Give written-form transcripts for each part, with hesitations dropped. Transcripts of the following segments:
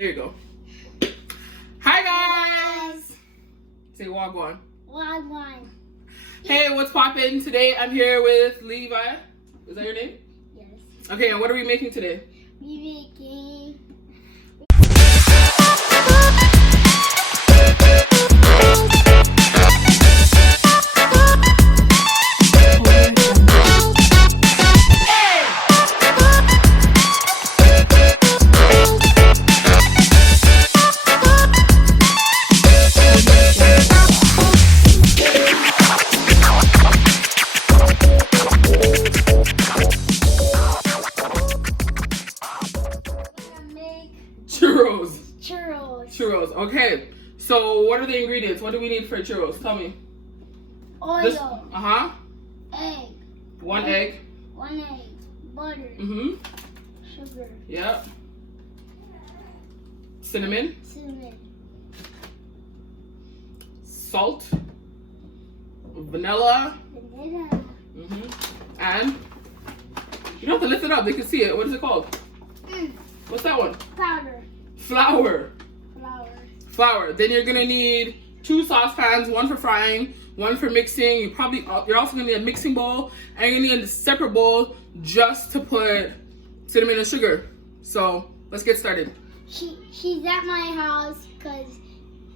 There you go. Hi guys! Say wagwan. Wagwan. Hey, what's poppin'? Today I'm here with Levi. Is that your name? Yes. Okay, and what are we making today? We making churros. churros. Okay, so what are the ingredients? What do we need for churros? Tell me. Oil. Egg. One egg. Butter. Sugar. Yep. Cinnamon. Salt. Vanilla. And you don't have to lift it up. They can see it. What is it called? What's that one? Flour. Then you're gonna need 2 saucepans, one for frying, one for mixing. You're also gonna need a mixing bowl, and you're gonna need a separate bowl just to put cinnamon and sugar. So let's get started. She's at my house because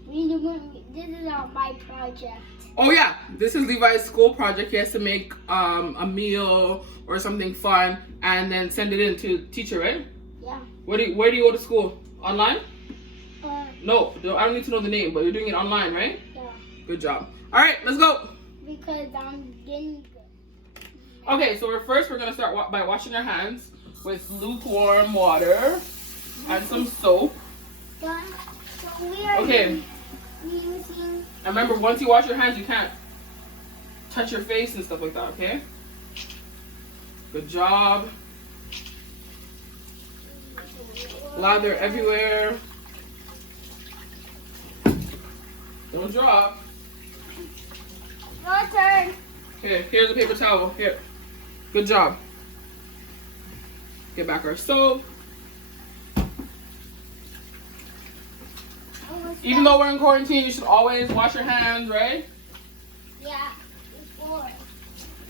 this is my project. Oh yeah, this is Levi's school project. He has to make a meal or something fun and then send it in to the teacher, right? Yeah. Where do you go to school? Online? No, I don't need to know the name, but you're doing it online, right? Yeah. Good job. All right, let's go. Because I'm getting good. Okay, so we're gonna start by washing our hands with lukewarm water and some soap. So we are Okay. using. And remember, once you wash your hands, you can't touch your face and stuff like that. Okay. Good job. Lather everywhere. Don't drop. Your turn. Okay, here's a paper towel. Here. Good job. Get back our soap. Even though we're in quarantine, you should always wash your hands, right? Yeah, before.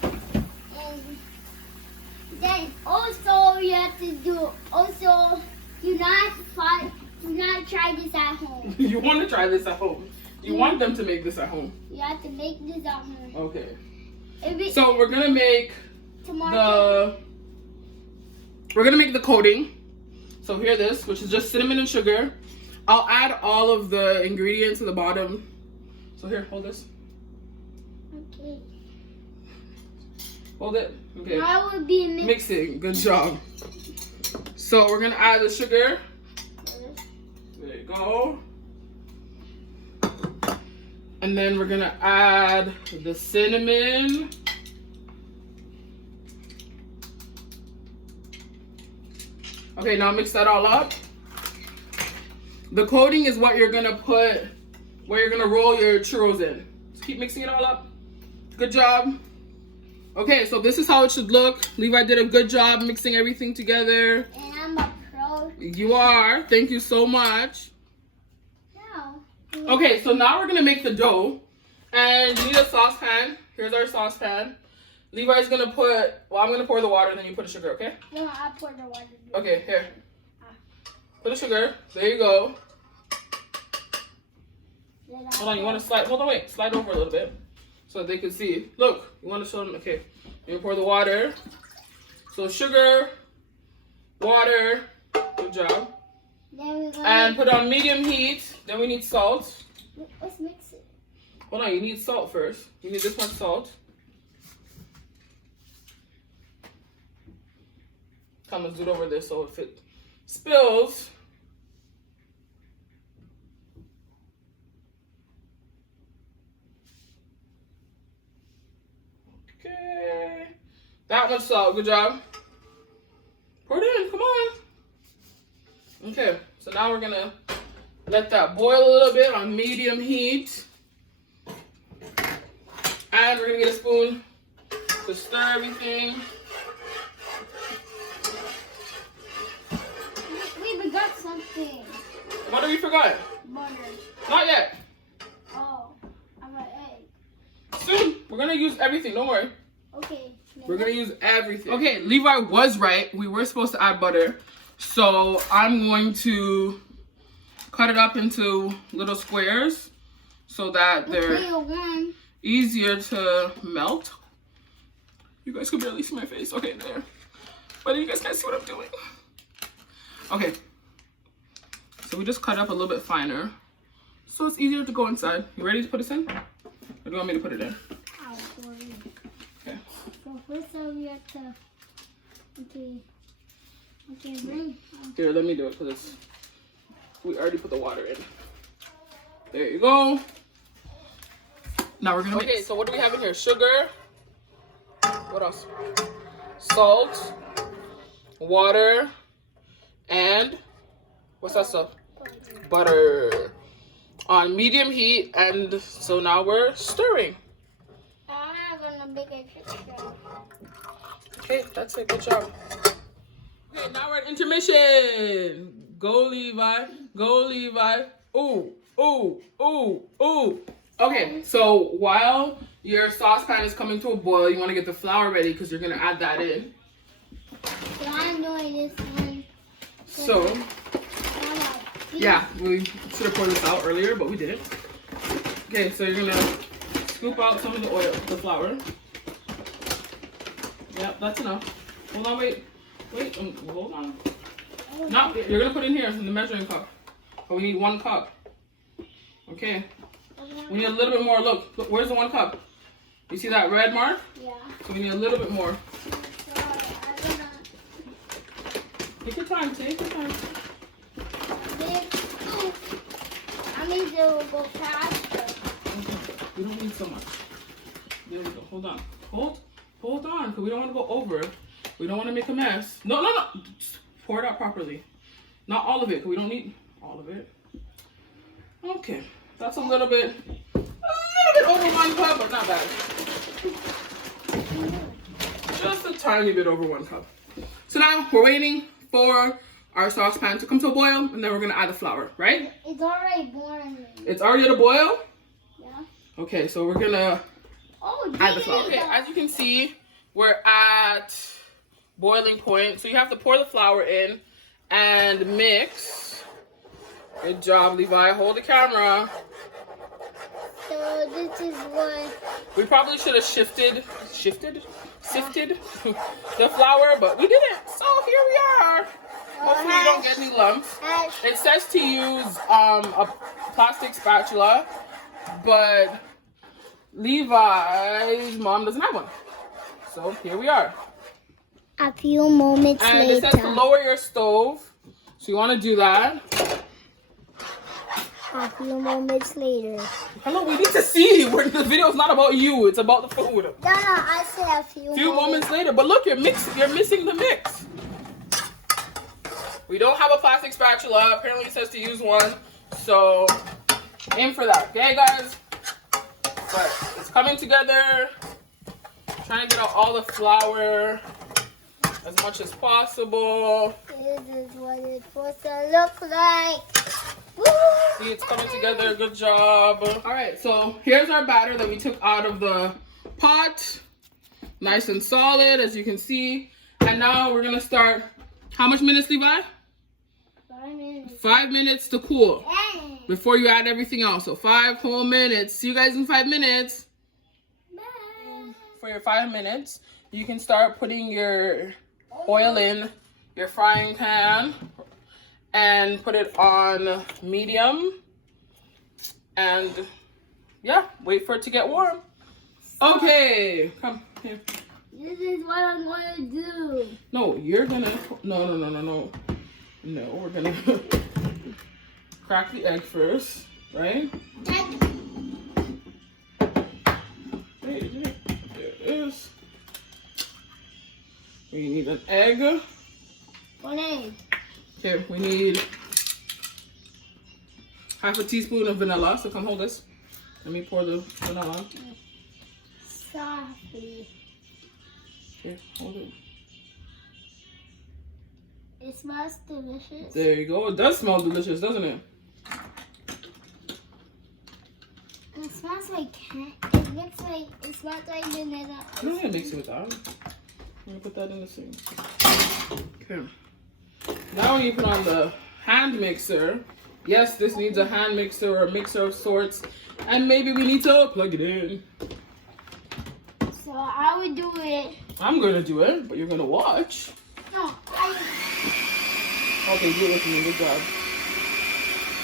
And then also you have to do do not try this at home. You want to try this at home. You want them to make this at home. You have to make this at home. Okay. So we're gonna make the coating. So here this, which is just cinnamon and sugar. I'll add all of the ingredients to the bottom. So here, hold this. Okay. Hold it. Okay. Now will be mixing. Good job. So we're gonna add the sugar. There you go. And then we're gonna add the cinnamon. Okay, now mix that all up. The coating is what you're gonna put, where you're gonna roll your churros in. Just keep mixing it all up. Good job. Okay, so this is how it should look. Levi did a good job mixing everything together. And I'm a pro. You are. Thank you so much. No. Okay, so now we're gonna make the dough. And you need a saucepan. Here's our saucepan. Levi's gonna I'm gonna pour the water and then you put the sugar, okay? No, I'll pour the water. Okay, here. Put the sugar. There you go. Hold on, you want to slide? Hold on, wait. Slide over a little bit so that they can see. Look, you want to show them? Okay. You pour the water. So sugar, water. Good job. And put on medium heat. Then we need salt. Let's mix it. Hold on, you need salt first. You need this much salt. Come, let's do it over this so if it spills. Okay. That much salt. Good job. Pour it in. Come on. Okay. So now we're going to let that boil a little bit on medium heat. And we're going to get a spoon to stir everything. We got something. What have you forgot? Butter. Not yet. Oh, I'm an egg. Soon. We're gonna use everything. Don't worry. Okay. We're gonna use everything. Okay, Levi was right. We were supposed to add butter. So I'm going to cut it up into little squares so that they're easier to melt. You guys can barely see my face. Okay, there. But you guys can't see what I'm doing. Okay. So we just cut up a little bit finer so it's easier to go inside. You ready to put this in? Or do you want me to put it in? I'll pour it in. Okay. So first we have to... Okay, bring... Here, let me do it because we already put the water in. There you go. Now we're gonna mix. Okay, so what do we have in here? Sugar. What else? Salt. Water. And what's that stuff? Butter. On medium heat, and so now we're stirring. I'm gonna make a picture. Okay, that's it. Good job. Okay, now we're at intermission. Go, Levi. Go, Levi. Ooh, ooh, ooh, ooh. Okay, so while your saucepan is coming to a boil, you want to get the flour ready because you're going to add that in. So I'm doing this one. So, yeah, we should have poured this out earlier, but we didn't. Okay, so you're going to scoop out some of the oil, the flour. Yep, that's enough. Hold on, wait. Wait, hold on. No, you're going to put in here in the measuring cup. But we need 1 cup. Okay. We need a little bit more. Look, where's the 1 cup? You see that red mark? Yeah. So we need a little bit more. Take your time, take your time. I need to go faster. Okay. We don't need so much. There we go. Hold on. Hold on, because we don't want to go over. We don't want to make a mess. No. Just pour it out properly. Not all of it, because we don't need all of it. Okay. That's a little bit over 1 cup, but not bad. Just a tiny bit over 1 cup. So now we're waiting for our saucepan to come to a boil, and then we're gonna add the flour, right? It's already boiling. It's already at a boil? Yeah. Okay, so we're gonna add the flour. Okay, as you can see, we're at boiling point. So you have to pour the flour in and mix. Good job, Levi. Hold the camera. So this is what... We probably should have sifted the flour, but we didn't. So here we are. Hopefully you don't get any lumps. It says to use a plastic spatula, but Levi's mom doesn't have one. So here we are. A few moments later. And it says to lower your stove. So you want to do that. A few moments later. Hello, we need to see. The video is not about you. It's about the food. No, I said a few moments later. But look, you're missing the mix. We don't have a plastic spatula. Apparently it says to use one. So aim for that. Okay, guys? But it's coming together. Trying to get out all the flour as much as possible. This is what it's supposed to look like. Woo! See, it's coming together. Good job. All right, so here's our batter that we took out of the pot. Nice and solid, as you can see. And now we're going to start. How much minutes, Levi? 5 minutes. 5 minutes to cool. Hey. Before you add everything else. So 5 whole minutes. See you guys in 5 minutes. Bye. For your 5 minutes, you can start putting your oil in your frying pan. And put it on medium. And yeah, wait for it to get warm. Okay, come here. This is what I'm going to do. No, you're gonna, no. No, we're gonna crack the egg first, right? There it is. We need an egg. One egg. Okay, we need half a teaspoon of vanilla. So come hold this. Let me pour the vanilla. Softly. Here, hold it. It smells delicious. There you go. It does smell delicious, doesn't it? It smells like it looks like it smells like vanilla. I'm not gonna mix it with that. I'm gonna put that in the sink. Okay. Now we need to put on the hand mixer. Yes, this needs a hand mixer or a mixer of sorts. And maybe we need to plug it in. So I would do it. I'm gonna do it, but you're gonna watch. No, Okay, do it with me. Good job.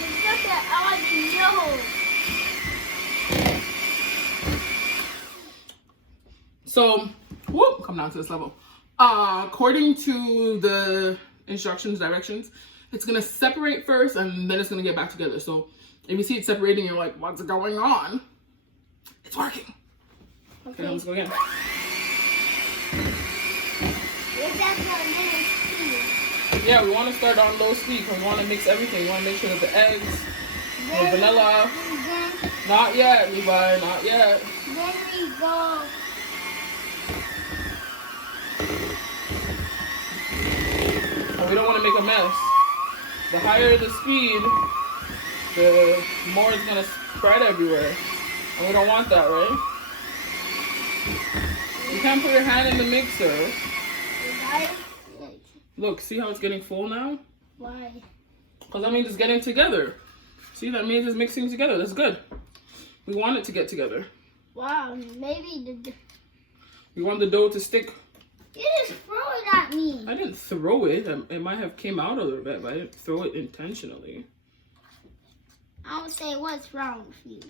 It's just that I want to know. So, whoop, come down to this level. According to the directions, it's gonna separate first and then it's gonna get back together. So if you see it separating, you're like, what's going on? It's working. Okay, let's go again. Yeah, we want to start on low speed because we want to mix everything. We want to make sure that the eggs, the vanilla. Not yet, Levi, not yet. There we go. And we don't want to make a mess. The higher the speed, the more it's going to spread everywhere. And we don't want that, right? You can't put your hand in the mixer. Look, see how it's getting full now? Why? Because that means it's getting together. See, that means it's mixing together. That's good. We want it to get together. Wow, maybe We want the dough to stick. You just throw it at me. I didn't throw it. It might have came out a little bit, but I didn't throw it intentionally. I would say, what's wrong with you?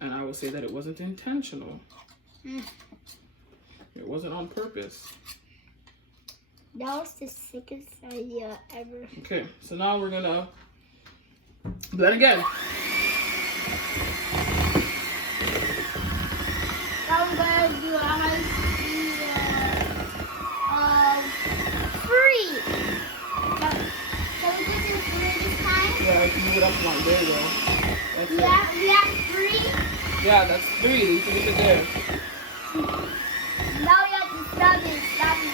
And I will say that it wasn't intentional. It wasn't on purpose. That was the sickest idea ever. Okay, so now we're gonna blend again. Now I'm gonna do three. Can we just do three this time? Yeah, I can move it up one. There you go. That's it. We have three. Yeah, that's 3. You can leave it there. Now we have to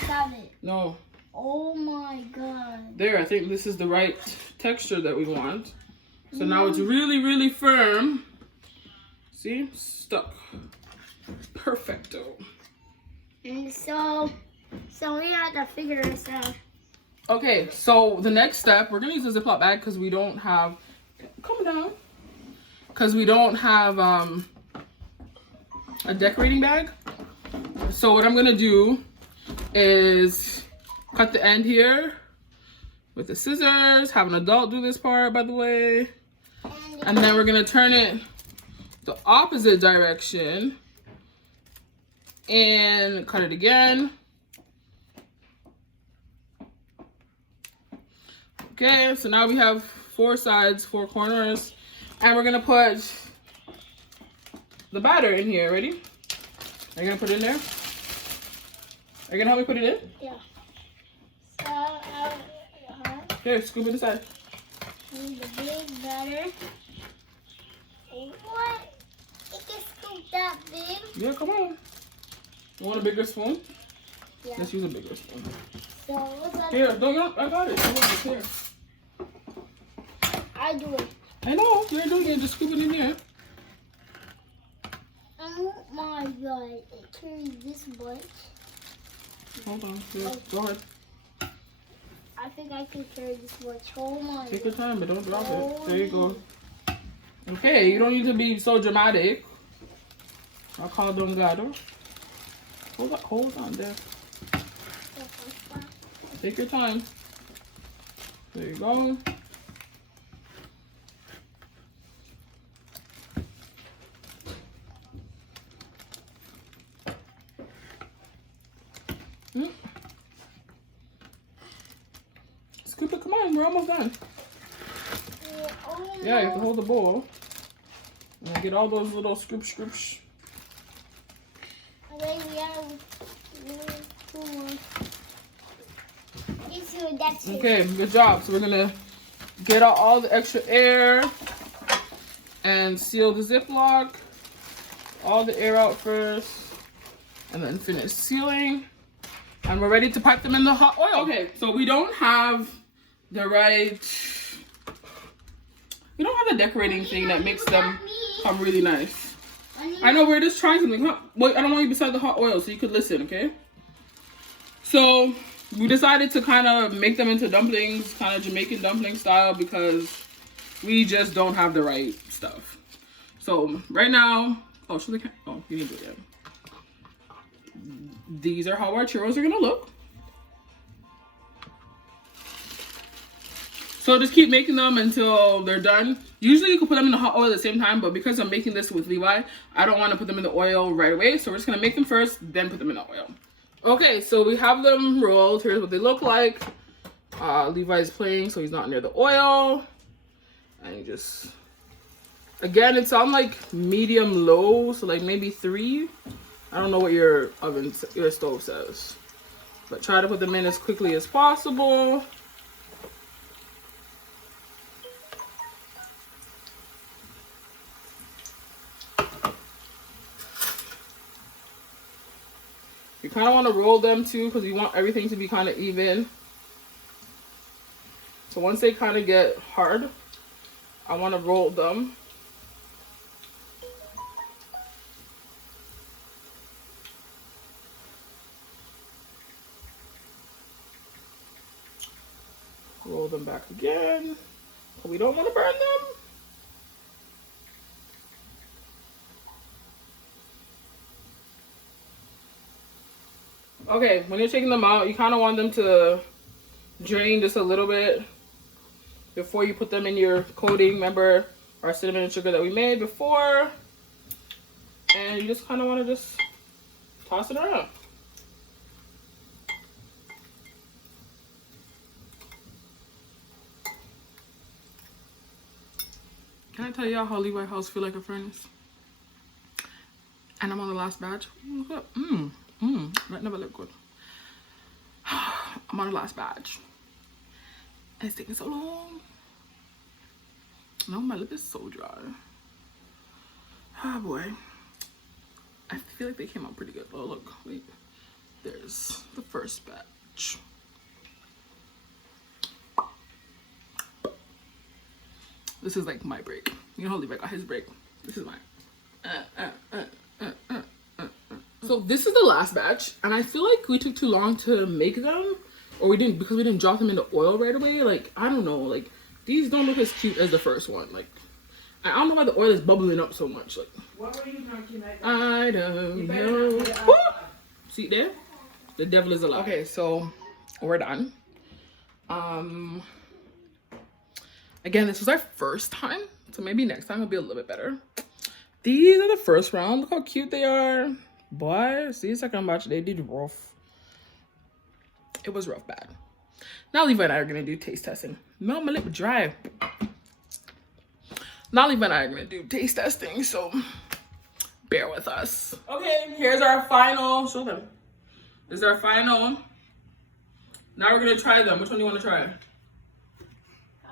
stop it. No. Oh my god. There, I think this is the right texture that we want. So now it's really, really firm. See? Stuck. Perfecto. And so we have to figure this out. Okay, so the next step, we're gonna use a Ziploc bag because we don't have, come down, because we don't have a decorating bag. So what I'm gonna do is cut the end here with the scissors. Have an adult do this part, by the way. And then we're gonna turn it the opposite direction and cut it again. Okay, so now we have 4 sides, 4 corners, and we're gonna put the batter in here. Ready? Are you gonna put it in there? Are you gonna help me put it in? Yeah. So, Here, scoop it aside. need the big batter. What? It can scoop that big? Yeah, come on. You want a bigger spoon? Yeah. Let's use a bigger spoon. So, what's that? Here, I got it. Here. I do it. I know, you're doing it. Just scoop it in here. Oh my god, it carries this much. Hold on. Here, go ahead. I think I can carry this much. Oh my Take your time, but don't drop it. Oh. There you go. Okay, you don't need to be so dramatic. I'll call Don Gato. Hold on there. Take your time. There you go. Scoop it, come on, we're almost done. Yeah, you have to hold the bowl. And get all those little scoops. And then we have 2 more. That's it. Okay, good job. So we're gonna get out all the extra air and seal the Ziploc. All the air out first, and then finish sealing. And we're ready to pipe them in the hot oil. Okay, so we don't have the right. We don't have the decorating thing that makes them come really nice. I know we're just trying something. Huh? Wait, I don't want you beside the hot oil so you could listen, okay? So we decided to kind of make them into dumplings, kind of Jamaican dumpling style, because we just don't have the right stuff. So right now, oh, should they? Oh, you didn't do it yet. These are how our churros are gonna look. So just keep making them until they're done. Usually you can put them in the hot oil at the same time, but because I'm making this with Levi, I don't want to put them in the oil right away. So we're just gonna make them first, then put them in the oil. Okay, so we have them rolled. Here's what they look like. Levi's playing, so he's not near the oil. And you just, again, it's on like medium low, so like maybe 3. I don't know what your stove says, but try to put them in as quickly as possible. You kind of want to roll them too, because you want everything to be kind of even. So once they kind of get hard, I want to roll them. Roll them back again. We don't want to burn them. Okay, when you're taking them out, you kind of want them to drain just a little bit before you put them in your coating. Remember our cinnamon and sugar that we made before? And you just kind of want to just toss it around. Can I tell y'all how Levi's house feel like a furnace? And I'm on the last batch. That never looked good. I'm on the last batch. It's taking so long. No, my lip is so dry. Oh boy. I feel like they came out pretty good. Oh look, wait. There's the first batch. This is like my break. You know how Levi got his break. This is mine. So this is the last batch, and I feel like we took too long to make them, or we didn't, because we didn't drop them in the oil right away. Like, I don't know, like these don't look as cute as the first one. Like, I don't know why the oil is bubbling up so much. Like, what were you drinking like that? I don't know. See there? The devil is alive. Okay, so we're done. Again, this was our first time, so maybe next time it'll be a little bit better. These are the first round. Look how cute they are. Boy, see, second batch, they did rough. It was rough bad. Now Levi and I are gonna do taste testing. No, my lip dry. Now Levi and I are gonna do taste testing, so bear with us. Okay, here's our final. Show them. This is our final. Now we're gonna try them. Which one do you want to try?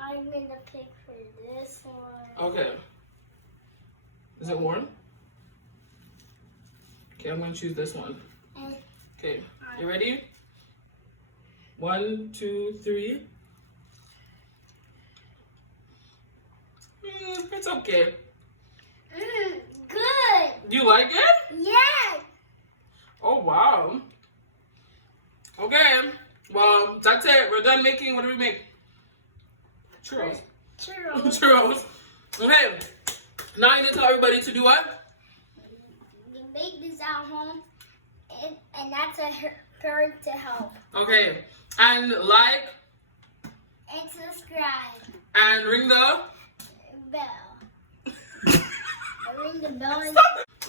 I'm gonna pick for this one. Okay. Is it warm? Okay, I'm gonna choose this one. Okay, you ready? 1, 2, 3. It's okay. Good. Do you like it? Yeah. Oh wow. Okay, well that's it. We're done making. What do we make? Churros. Churros. Churros. Okay. Now you need to tell everybody to do what? You make this at home, and that's a hurry to help. Okay. And like. And subscribe. And ring the Bell. Ring the bell.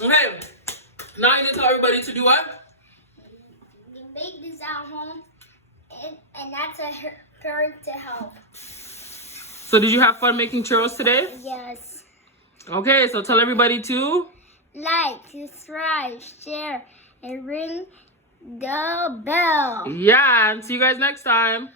Okay. Now you need to tell everybody to do what? You make this at home, and that's a hurry to help. So did you have fun making churros today? Yes. Okay, so tell everybody to like, subscribe, share, and ring the bell. yeah, and see you guys next time.